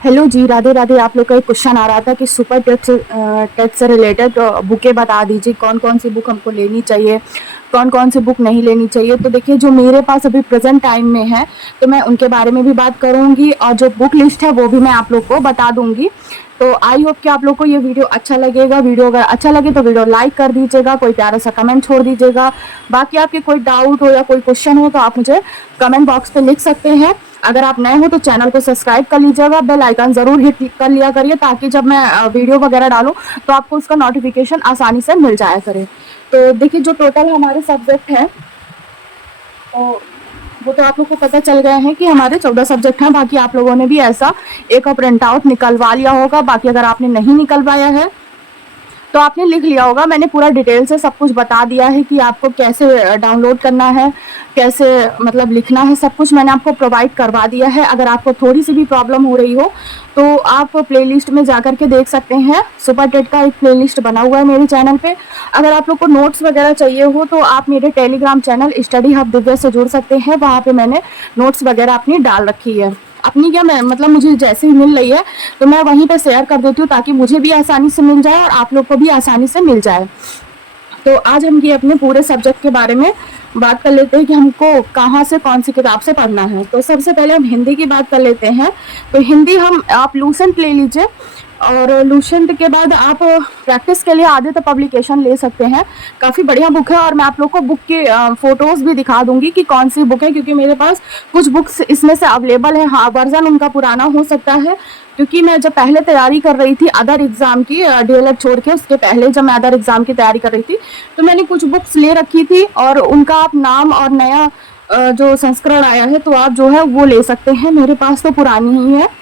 Hello जी, राधे राधे। आप लोग का एक क्वेश्चन आ रहा था कि सुपर टेट से रिलेटेड बुकें बता दीजिए, कौन कौन सी बुक हमको लेनी चाहिए, कौन कौन सी बुक नहीं लेनी चाहिए। तो देखिए, जो मेरे पास अभी प्रेजेंट टाइम में है तो मैं उनके बारे में भी बात करूंगी और जो बुक लिस्ट है वो भी मैं आप लोग को बता दूंगी। तो आई होप कि आप लोग को ये वीडियो अच्छा लगेगा। वीडियो अगर अच्छा लगे तो वीडियो लाइक कर दीजिएगा, कोई प्यारा सा कमेंट छोड़ दीजिएगा। बाकी आपके कोई डाउट हो या कोई क्वेश्चन हो तो आप मुझे कमेंट बॉक्स पे लिख सकते हैं। अगर आप नए हो तो चैनल को सब्सक्राइब कर लीजिएगा, बेल आइकन जरूर हिट कर लिया करिए ताकि जब मैं वीडियो वगैरह डालूं तो आपको उसका नोटिफिकेशन आसानी से मिल जाया करे। तो देखिए, जो टोटल हमारे सब्जेक्ट हैं तो वो तो आप लोग को पता चल गए हैं कि हमारे 14 सब्जेक्ट हैं। बाकी आप लोगों ने भी ऐसा एक प्रिंट आउट निकलवा लिया होगा। बाकी अगर आपने नहीं निकलवाया है तो आपने लिख लिया होगा। मैंने पूरा डिटेल से सब कुछ बता दिया है कि आपको कैसे डाउनलोड करना है, कैसे मतलब लिखना है, सब कुछ मैंने आपको प्रोवाइड करवा दिया है। अगर आपको थोड़ी सी भी प्रॉब्लम हो रही हो तो आप प्लेलिस्ट में जाकर के देख सकते हैं। सुपर टेट का एक प्लेलिस्ट बना हुआ है मेरे चैनल पे। अगर आप लोग को नोट्स वगैरह चाहिए हो तो आप मेरे Telegram channel study hub Divya से जुड़ सकते हैं। वहाँ पे मैंने नोट्स वगैरह अपनी डाल रखी है। अपनी क्या, मैं मतलब मुझे जैसे ही मिल रही है तो मैं वहीं पे शेयर कर देती हूँ ताकि मुझे भी आसानी से मिल जाए और आप लोग को भी आसानी से मिल जाए। तो आज हम ये अपने पूरे सब्जेक्ट के बारे में बात कर लेते हैं कि हमको कहाँ से कौन सी किताब से पढ़ना है। तो सबसे पहले हम हिंदी की बात कर लेते हैं। तो हिंदी आप लूसेंट ले लीजिए और लूसेंट के बाद आप प्रैक्टिस के लिए आदित्य पब्लिकेशन ले सकते हैं। काफ़ी बढ़िया बुक है और मैं आप लोग को बुक के फ़ोटोज़ भी दिखा दूंगी कि कौन सी बुक है, क्योंकि मेरे पास कुछ बुक्स इसमें से अवेलेबल है। हाँ, वर्जन उनका पुराना हो सकता है, क्योंकि मैं जब पहले तैयारी कर रही थी अदर एग्ज़ाम की, डीएलएड छोड़ के उसके पहले जब मैं अदर एग्ज़ाम की तैयारी कर रही थी तो मैंने कुछ बुक्स ले रखी थी और उनका आप नाम और नया जो संस्करण आया है तो आप जो है वो ले सकते हैं। मेरे पास तो पुरानी ही है।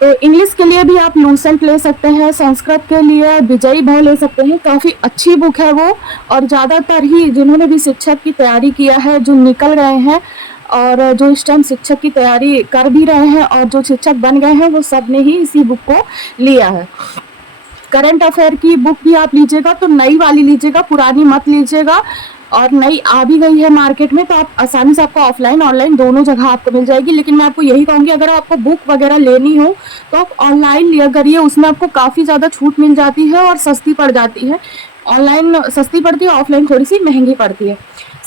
तो इंग्लिश के लिए भी आप लूसेंट ले सकते हैं, संस्कृत के लिए विजयी भव ले सकते हैं। काफ़ी अच्छी बुक है वो और ज़्यादातर ही जिन्होंने भी शिक्षक की तैयारी किया है, जो निकल गए हैं और जो इस टाइम शिक्षक की तैयारी कर भी रहे हैं और जो शिक्षक बन गए हैं, वो सब ने ही इसी बुक को लिया है। करंट अफेयर की बुक भी आप लीजिएगा तो नई वाली लीजिएगा, पुरानी मत लीजिएगा। और नई आ भी गई है मार्केट में तो आप आसानी से आपको ऑफलाइन ऑनलाइन दोनों जगह आपको मिल जाएगी। लेकिन मैं आपको यही कहूँगी, अगर आपको बुक वगैरह लेनी हो तो आप ऑनलाइन लिया करिए, उसमें आपको काफ़ी ज़्यादा छूट मिल जाती है और सस्ती पड़ जाती है। ऑनलाइन सस्ती पड़ती है, ऑफलाइन थोड़ी सी महंगी पड़ती है।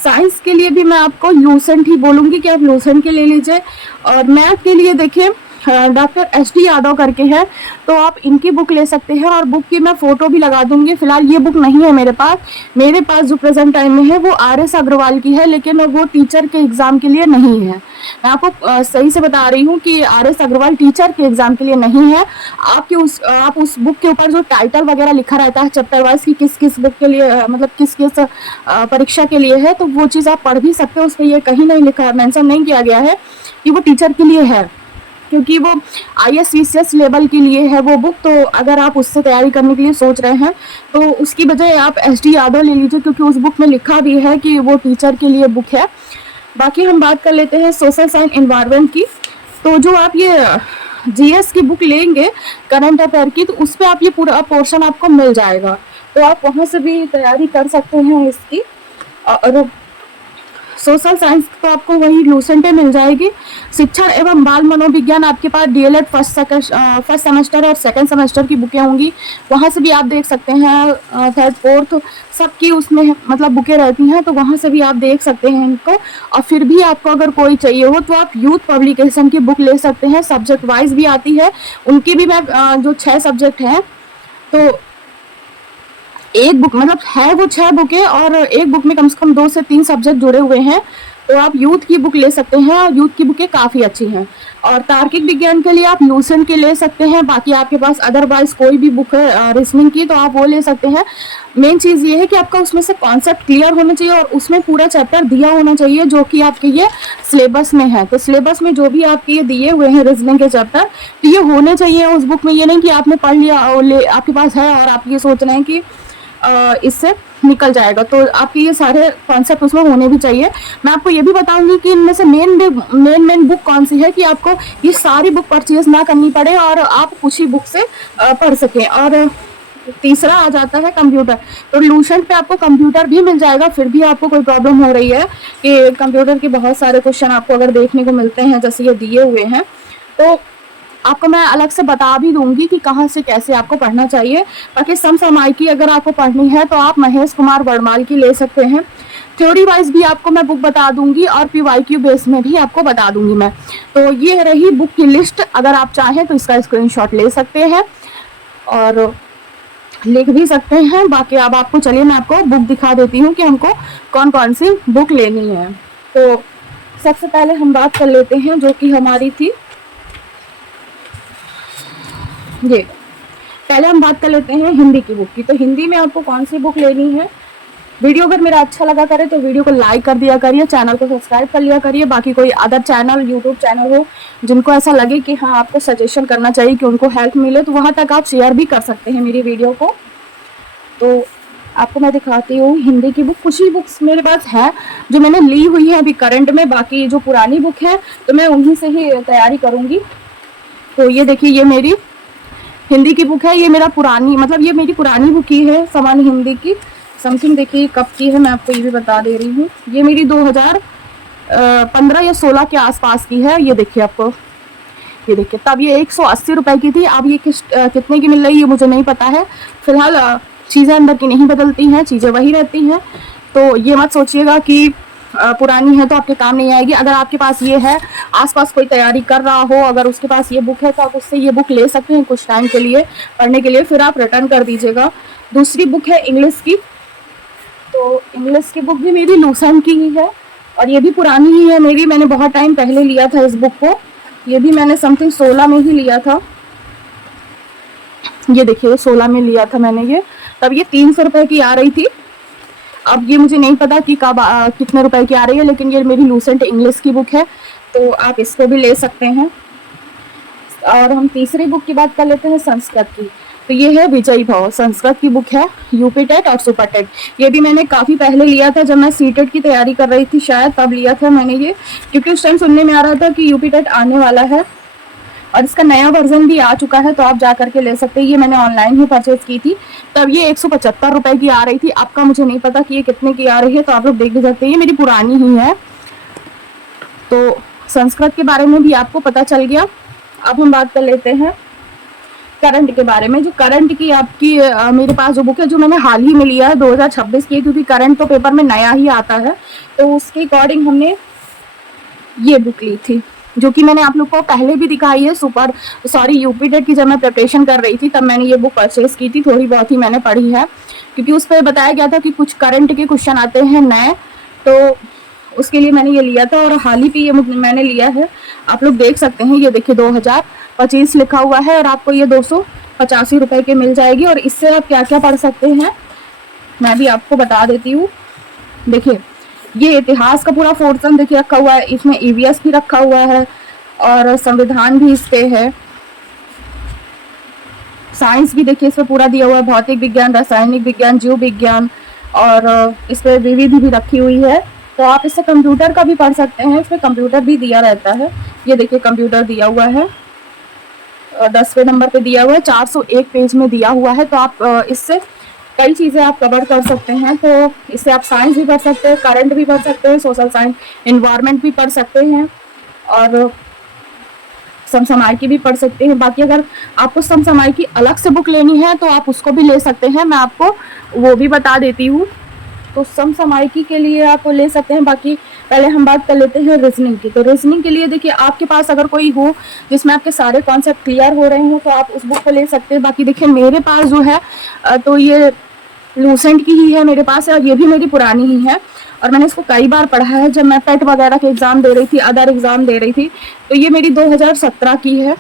साइंस के लिए भी मैं आपको लूसेंट ही बोलूँगी कि आप लूसेंट के ले लीजिए। और मैथ के लिए देखिए, डॉक्टर एस.डी. यादव करके है तो आप इनकी बुक ले सकते हैं और बुक की मैं फ़ोटो भी लगा दूंगी। फिलहाल ये बुक नहीं है मेरे पास। मेरे पास जो प्रेजेंट टाइम में है वो आर.एस. अग्रवाल की है, लेकिन वो टीचर के एग्ज़ाम के लिए नहीं है। मैं आपको सही से बता रही हूँ कि आर.एस. अग्रवाल टीचर के एग्ज़ाम के लिए नहीं है। आप उस बुक के ऊपर जो टाइटल वगैरह लिखा रहता है चैप्टर वाइज कि किस किस बुक के लिए मतलब किस किस परीक्षा के लिए है, तो वो चीज़ आप पढ़ भी सकते हो। उस पर ये कहीं नहीं लिखा, मेंशन नहीं किया गया है कि वो टीचर के लिए है, क्योंकि वो ISCCS लेवल के लिए है वो बुक। तो अगर आप उससे तैयारी करने के लिए सोच रहे हैं तो उसकी बजाय आप एस.डी. यादव ले लीजिए, क्योंकि उस बुक में लिखा भी है कि वो टीचर के लिए बुक है। बाकी हम बात कर लेते हैं सोशल साइंस एनवायरनमेंट की। तो जो आप ये GS की बुक लेंगे करंट अफेयर की, तो उस पर आप ये पूरा पोर्शन आपको मिल जाएगा, तो आप वहाँ से भी तैयारी कर सकते हैं इसकी। और सोशल साइंस तो आपको वही लूसेंट में मिल जाएगी। शिक्षण एवं बाल मनोविज्ञान आपके पास डीएलएड फर्स्ट सेमेस्टर और सेकंड सेमेस्टर की बुकें होंगी, वहाँ से भी आप देख सकते हैं। थर्ड फोर्थ सबकी उसमें मतलब बुकें रहती हैं, तो वहाँ से भी आप देख सकते हैं इनको। और फिर भी आपको अगर कोई चाहिए हो तो आप यूथ पब्लिकेशन की बुक ले सकते हैं, सब्जेक्ट वाइज भी आती है उनकी भी। मैं जो 6 सब्जेक्ट हैं तो एक बुक मतलब है वो 6 बुकें और एक बुक में कम से कम 2 से 3 सब्जेक्ट जुड़े हुए हैं, तो आप यूथ की बुक ले सकते हैं और यूथ की बुकें काफ़ी अच्छी हैं। और तार्किक विज्ञान के लिए आप लूसेंट के ले सकते हैं। बाकी आपके पास अदरवाइज कोई भी बुक है रीजनिंग की तो आप वो ले सकते हैं। मेन चीज़ ये है कि आपका उसमें से कॉन्सेप्ट क्लियर होना चाहिए और उसमें पूरा चैप्टर दिया होना चाहिए जो कि आपके ये सिलेबस में है। तो सिलेबस में जो भी आपके ये दिए हुए हैं रीजनिंग के चैप्टर, तो ये होने चाहिए उस बुक में। ये नहीं कि आपने पढ़ लिया और आपके पास है और आप ये सोच रहे हैं कि इससे निकल जाएगा, तो आपके ये सारे कॉन्सेप्ट उसमें होने भी चाहिए। मैं आपको ये भी बताऊंगी कि इनमें से मेन बुक कौन सी है कि आपको ये सारी बुक परचेज ना करनी पड़े और आप कुछ ही बुक से पढ़ सकें। और तीसरा आ जाता है कंप्यूटर। तो लूसेंट पे आपको कंप्यूटर भी मिल जाएगा। फिर भी आपको कोई प्रॉब्लम हो रही है कि कंप्यूटर के बहुत सारे क्वेश्चन आपको अगर देखने को मिलते हैं जैसे ये दिए हुए हैं, तो आपको मैं अलग से बता भी दूंगी कि कहाँ से कैसे आपको पढ़ना चाहिए। बाकी समसामयिकी अगर आपको पढ़नी है तो आप महेश कुमार वर्माल की ले सकते हैं। थ्योरी वाइज भी आपको मैं बुक बता दूंगी और पीवाईक्यू बेस में भी आपको बता दूंगी मैं। तो ये रही बुक की लिस्ट, अगर आप चाहें तो इसका स्क्रीनशॉट ले सकते हैं और लिख भी सकते हैं। बाकी अब आपको चलिए मैं आपको बुक दिखा देती हूँ कि हमको कौन कौन सी बुक लेनी है। तो सबसे पहले हम बात कर लेते हैं जो कि हमारी थी ये, पहले हम बात कर लेते हैं हिंदी की बुक की। तो हिंदी में आपको कौन सी बुक लेनी है, वीडियो अगर मेरा अच्छा लगा करे तो वीडियो को लाइक कर दिया करिए, चैनल को सब्सक्राइब कर लिया करिए। बाकी कोई अदर चैनल यूट्यूब चैनल हो जिनको ऐसा लगे कि हाँ आपको सजेशन करना चाहिए कि उनको हेल्प मिले, तो वहाँ तक आप शेयर भी कर सकते हैं मेरी वीडियो को। तो आपको मैं दिखाती हूँ हिंदी की बुक। कुछ ही बुक्स मेरे पास है जो मैंने ली हुई है अभी करंट में, बाकी जो पुरानी बुक है तो मैं उन्हीं से ही तैयारी करूँगी। तो ये देखिए, ये मेरी हिंदी की बुक है, ये मेरा पुरानी मतलब ये मेरी पुरानी बुक ही है सामान्य हिंदी की। समथिंग देखिए कब की है, मैं आपको ये भी बता दे रही हूँ। ये मेरी 2015 या 16 के आसपास की है। ये देखिए आपको, ये देखिए तब ये 180 रुपए की थी, अब ये कितने की मिल रही है मुझे नहीं पता है। फिलहाल चीज़ें अंदर की नहीं बदलती हैं, चीज़ें वही रहती हैं। तो ये मत सोचिएगा कि पुरानी है तो आपके काम नहीं आएगी। अगर आपके पास ये है, आसपास कोई तैयारी कर रहा हो, अगर उसके पास ये बुक है तो आप उससे ये बुक ले सकते हैं कुछ टाइम के लिए पढ़ने के लिए, फिर आप रिटर्न कर दीजिएगा। दूसरी बुक है इंग्लिश की। तो इंग्लिश की बुक भी मेरी लूसेंट की ही है और ये भी पुरानी ही है मेरी, मैंने बहुत टाइम पहले लिया था इस बुक को। ये भी मैंने समथिंग 16 में ही लिया था। ये देखिए 16 में लिया था मैंने ये, तब ये 300 रुपए की आ रही थी। अब ये मुझे नहीं पता कि कब कितने रुपए की आ रही है, लेकिन ये मेरी लूसेंट इंग्लिश की बुक है तो आप इसको भी ले सकते हैं। और हम तीसरी बुक की बात कर लेते हैं संस्कृत की। तो ये है विजयी भव, संस्कृत की बुक है, यूपी टेट और सुपर टेट। ये भी मैंने काफ़ी पहले लिया था, जब मैं सीटेट की तैयारी कर रही थी शायद तब लिया था मैंने ये, क्योंकि उस टाइम सुनने में आ रहा था कि यूपी टेट आने वाला है और इसका नया वर्जन भी आ चुका है, तो आप जा करके ले सकते हैं। ये मैंने ऑनलाइन ही परचेज की थी, तब ये 175 रुपए की आ रही थी। आपका मुझे नहीं पता कि ये कितने की आ रही है, तो आप लोग देख भी सकते हैं, ये मेरी पुरानी ही है। तो संस्कृत के बारे में भी आपको पता चल गया। अब हम बात कर लेते हैं करंट के बारे में। जो करंट की आपकी मेरे पास जो बुक है, जो मैंने हाल ही में लिया है 2026 की, क्योंकि करंट तो पेपर में नया ही आता है, तो उसके अकॉर्डिंग हमने ये बुक ली थी, जो कि मैंने आप लोग को पहले भी दिखाई है। यूपी टेट की जब मैं प्रिपरेशन कर रही थी तब मैंने ये बुक परचेज की थी, थोड़ी बहुत ही मैंने पढ़ी है, क्योंकि उस पर बताया गया था कि कुछ करंट के क्वेश्चन आते हैं नए, तो उसके लिए मैंने ये लिया था और हाल ही पे ये मैंने लिया है। आप लोग देख सकते हैं, ये देखिए 2025 लिखा हुआ है और आपको ये 285 रुपए के मिल जाएगी। और इससे आप क्या क्या पढ़ सकते हैं मैं भी आपको बता देती हूँ। देखिए ये इतिहास का पूरा पोर्शन देखिए रखा हुआ है, इसमें ईवीएस भी रखा हुआ है और संविधान भी इस पे है। साइंस भी देखिए इस पे पूरा दिया हुआ है, भौतिक विज्ञान, रासायनिक विज्ञान, जीव विज्ञान, और इस पे विविधि भी रखी हुई है। तो आप इससे कंप्यूटर का भी पढ़ सकते हैं, इसमें कंप्यूटर भी दिया रहता है। ये देखिए कंप्यूटर दिया हुआ है, 10वें नंबर पे दिया हुआ है, 401 पेज में दिया हुआ है। तो आप इससे कई चीज़ें आप कवर कर सकते हैं। तो इससे आप साइंस भी पढ़ सकते हैं, करंट भी पढ़ सकते हैं, सोशल साइंस, इन्वायरमेंट भी पढ़ सकते हैं और समसामयिकी भी पढ़ सकते हैं। बाकी अगर आपको समसामयिकी अलग से बुक लेनी है तो आप उसको भी ले सकते हैं, मैं आपको वो भी बता देती हूँ। तो समसामयिकी के लिए आप ले सकते हैं। बाकी पहले हम बात कर लेते हैं रीजनिंग की। तो रीजनिंग के लिए देखिए आपके पास अगर कोई हो जिसमें आपके सारे कॉन्सेप्ट क्लियर हो रहे हो तो आप उस बुक को ले सकते हैं। बाकी देखिए मेरे पास जो है तो ये लूसेंट की ही है मेरे पास, और ये भी मेरी पुरानी ही है और मैंने इसको कई बार पढ़ा है जब मैं पेट वगैरह के एग्ज़ाम दे रही थी, अदर एग्ज़ाम दे रही थी। तो ये मेरी 2017 की है,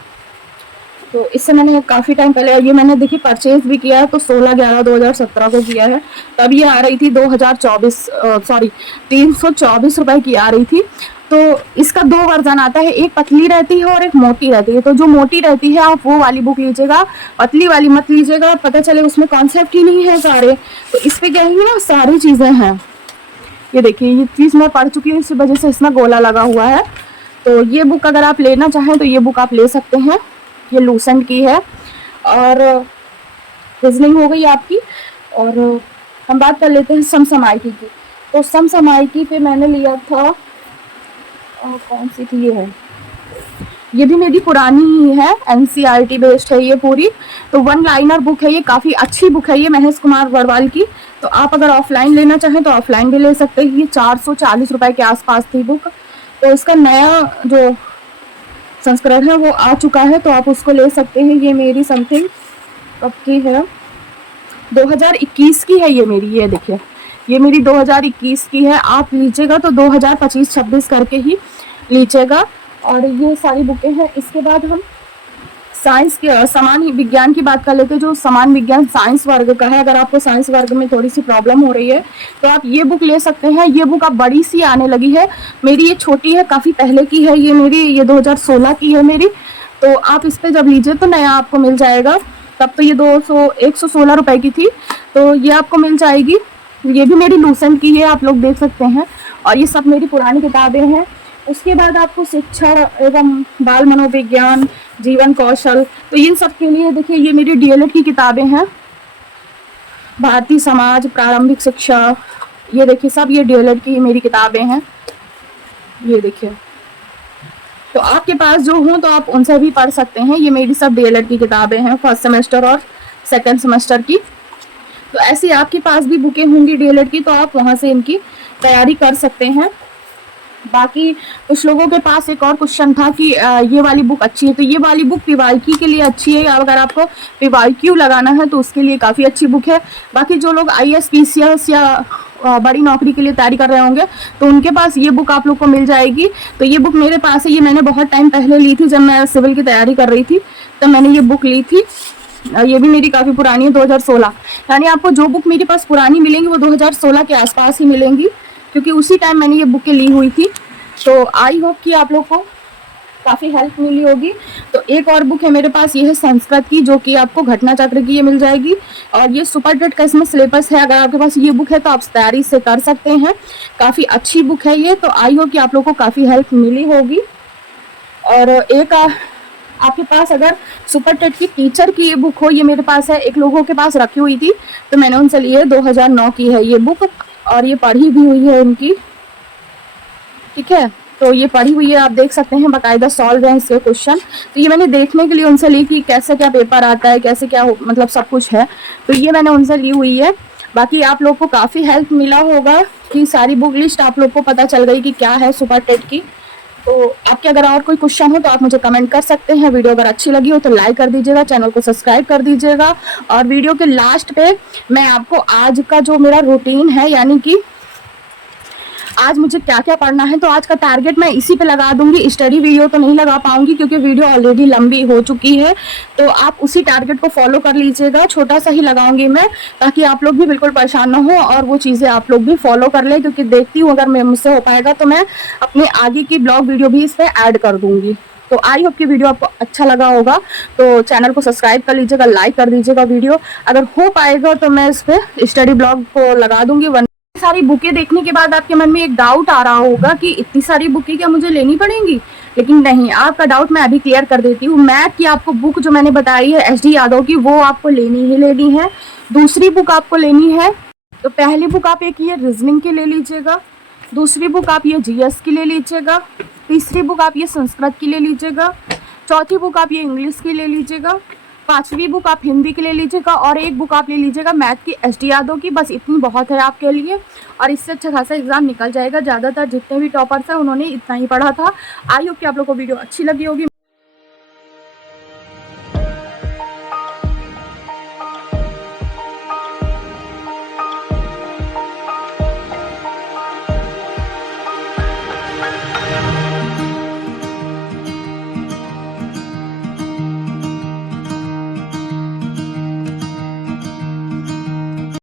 तो इससे मैंने काफ़ी टाइम पहले ये मैंने देखिए परचेज भी किया है, तो 16/11/2017 को किया है। तब ये आ रही थी 324 रुपए की आ रही थी। तो इसका 2 वर्जन आता है, एक पतली रहती है और एक मोटी रहती है। तो जो मोटी रहती है आप वो वाली बुक लीजिएगा, पतली वाली मत लीजिएगा, पता चले उसमें कॉन्सेप्ट ही नहीं है सारे। तो इस पे क्या है ना, सारी चीज़ें हैं। ये देखिए ये चीज़ मैं पढ़ चुकी हूँ, इस वजह से इसमें गोला लगा हुआ है। तो ये बुक अगर आप लेना चाहें तो ये बुक आप ले सकते हैं, ये लूसेंट की है। और रीजनिंग हो गई आपकी, और हम बात कर लेते हैं समसामयिकी की। तो समसामयिकी पे मैंने लिया था कौन सी थी, ये है ये भी मेरी पुरानी ही है, एनसीईआरटी बेस्ड है ये पूरी। तो वन लाइनर बुक है ये, काफ़ी अच्छी बुक है ये महेश कुमार बरवाल की। तो आप अगर ऑफलाइन लेना चाहें तो ऑफलाइन भी ले सकते हैं। ये 440 रुपये के आसपास थी बुक। तो इसका नया जो संस्करण है वो आ चुका है, तो आप उसको ले सकते हैं। ये मेरी समथिंग कब की है, 2021 की है ये मेरी। ये देखिए, ये मेरी 2021 की है। आप लीजिएगा तो 2025-26 करके ही लीजिएगा। और ये सारी बुकें हैं। इसके बाद हम साइंस के समान विज्ञान की बात कर लेते हैं। जो समान विज्ञान साइंस वर्ग का है, अगर आपको साइंस वर्ग में थोड़ी सी प्रॉब्लम हो रही है तो आप ये बुक ले सकते हैं। ये बुक अब बड़ी सी आने लगी है, मेरी ये छोटी है, काफ़ी पहले की है ये मेरी, ये 2016 की है मेरी। तो आप इस पर जब लीजिए तो नया आपको मिल जाएगा। तब तो ये 116 रुपये की थी, तो ये आपको मिल जाएगी। ये भी मेरी लूसेंट की है, आप लोग देख सकते हैं। और ये सब मेरी पुरानी किताबें हैं। उसके बाद आपको शिक्षा एवं बाल मनोविज्ञान, जीवन कौशल, तो इन सब के लिए देखिए ये मेरी डीएलएड की किताबें हैं। भारतीय समाज, प्रारंभिक शिक्षा, ये देखिए सब ये डीएलएड की मेरी किताबें हैं। ये देखिए, तो आपके पास जो हो तो आप उनसे भी पढ़ सकते हैं। ये मेरी सब डीएलएड की किताबें हैं, फर्स्ट सेमेस्टर और सेकंड सेमेस्टर की। तो ऐसी आपके पास भी बुकें होंगी डीएलएड की, तो आप वहाँ से इनकी तैयारी कर सकते हैं। बाकी कुछ लोगों के पास एक और क्वेश्चन था कि ये वाली बुक अच्छी है, तो ये वाली बुक पीवाईक्यू के लिए अच्छी है। अगर आपको पीवाईक्यू लगाना है तो उसके लिए काफ़ी अच्छी बुक है। बाकी जो लोग आईएएस पीसीएस या बड़ी नौकरी के लिए तैयारी कर रहे होंगे तो उनके पास ये बुक आप लोग को मिल जाएगी। तो ये बुक मेरे पास है, ये मैंने बहुत टाइम पहले ली थी, जब मैं सिविल की तैयारी कर रही थी तब मैंने ये बुक ली थी। ये भी मेरी काफ़ी पुरानी है, 2016। यानी आपको जो बुक मेरे पास पुरानी मिलेंगी वो 2016 के आसपास ही मिलेंगी, क्योंकि उसी टाइम मैंने ये बुकें ली हुई थी। तो आई होप कि आप लोग को काफ़ी हेल्प मिली होगी। तो एक और बुक है मेरे पास, ये है संस्कृत की, जो कि आपको घटना चक्र की ये मिल जाएगी। और ये सुपर टेट का इसमें सिलेबस है। अगर आपके पास ये बुक है तो आप तैयारी से कर सकते हैं, काफ़ी अच्छी बुक है ये। तो आई होप कि आप लोग को काफ़ी हेल्प मिली होगी। और एक आपके पास अगर सुपर टेट की टीचर की ये बुक हो, ये मेरे पास है, एक लोगों के पास रखी हुई थी तो मैंने उनसे ली है, 2009 की है ये बुक। और ये पढ़ी भी हुई है उनकी, ठीक है। तो ये पढ़ी हुई है, आप देख सकते हैं, बाकायदा सॉल्व है इसके क्वेश्चन। तो ये मैंने देखने के लिए उनसे ली कि कैसे क्या पेपर आता है, कैसे क्या मतलब सब कुछ है। तो ये मैंने उनसे ली हुई है। बाकी आप लोग को काफ़ी हेल्प मिला होगा कि सारी बुक लिस्ट आप लोग को पता चल गई कि क्या है सुपर टेट की। तो आपके अगर और कोई क्वेश्चन हो तो आप मुझे कमेंट कर सकते हैं। वीडियो अगर अच्छी लगी हो तो लाइक कर दीजिएगा, चैनल को सब्सक्राइब कर दीजिएगा। और वीडियो के लास्ट पे मैं आपको आज का जो मेरा रूटीन है, यानी कि आज मुझे क्या क्या पढ़ना है, तो आज का टारगेट मैं इसी पे लगा दूंगी। स्टडी वीडियो तो नहीं लगा पाऊंगी क्योंकि वीडियो ऑलरेडी लंबी हो चुकी है। तो आप उसी टारगेट को फॉलो कर लीजिएगा, छोटा सा ही लगाऊंगी मैं, ताकि आप लोग भी बिल्कुल परेशान ना हो और वो चीज़ें आप लोग भी फॉलो कर लें। क्योंकि देखती हूँ अगर मुझसे हो पाएगा तो मैं अपने आगे की ब्लॉग वीडियो भी इस पर ऐड कर दूँगी। तो आई होप कि वीडियो आपको अच्छा लगा होगा। तो चैनल को सब्सक्राइब कर लीजिएगा, लाइक कर दीजिएगा। वीडियो अगर हो पाएगा तो मैं इस पर स्टडी ब्लॉग को लगा दूँगी। सारी बुकें देखने के बाद आपके मन में एक डाउट आ रहा होगा कि इतनी सारी बुकें क्या मुझे लेनी पड़ेंगी, लेकिन नहीं, आपका डाउट मैं अभी क्लियर कर देती हूँ। मैथ की आपको बुक जो मैंने बताई है एसडी यादव की, वो आपको लेनी ही लेनी है। दूसरी बुक आपको लेनी है तो पहली बुक आप एक ये रीजनिंग की ले लीजिएगा, दूसरी बुक आप ये जीएस की ले लीजिएगा, तीसरी बुक आप ये संस्कृत की ले लीजिएगा, चौथी बुक आप ये इंग्लिश की ले लीजिएगा, पांचवी बुक आप हिंदी की ले लीजिएगा और एक बुक आप ले लीजिएगा मैथ की एसडी यादव की। बस इतनी बहुत है आपके लिए और इससे अच्छा खासा एग्जाम निकल जाएगा। ज़्यादातर जितने भी टॉपर्स हैं उन्होंने इतना ही पढ़ा था। आई होप कि आप लोग को वीडियो अच्छी लगी होगी।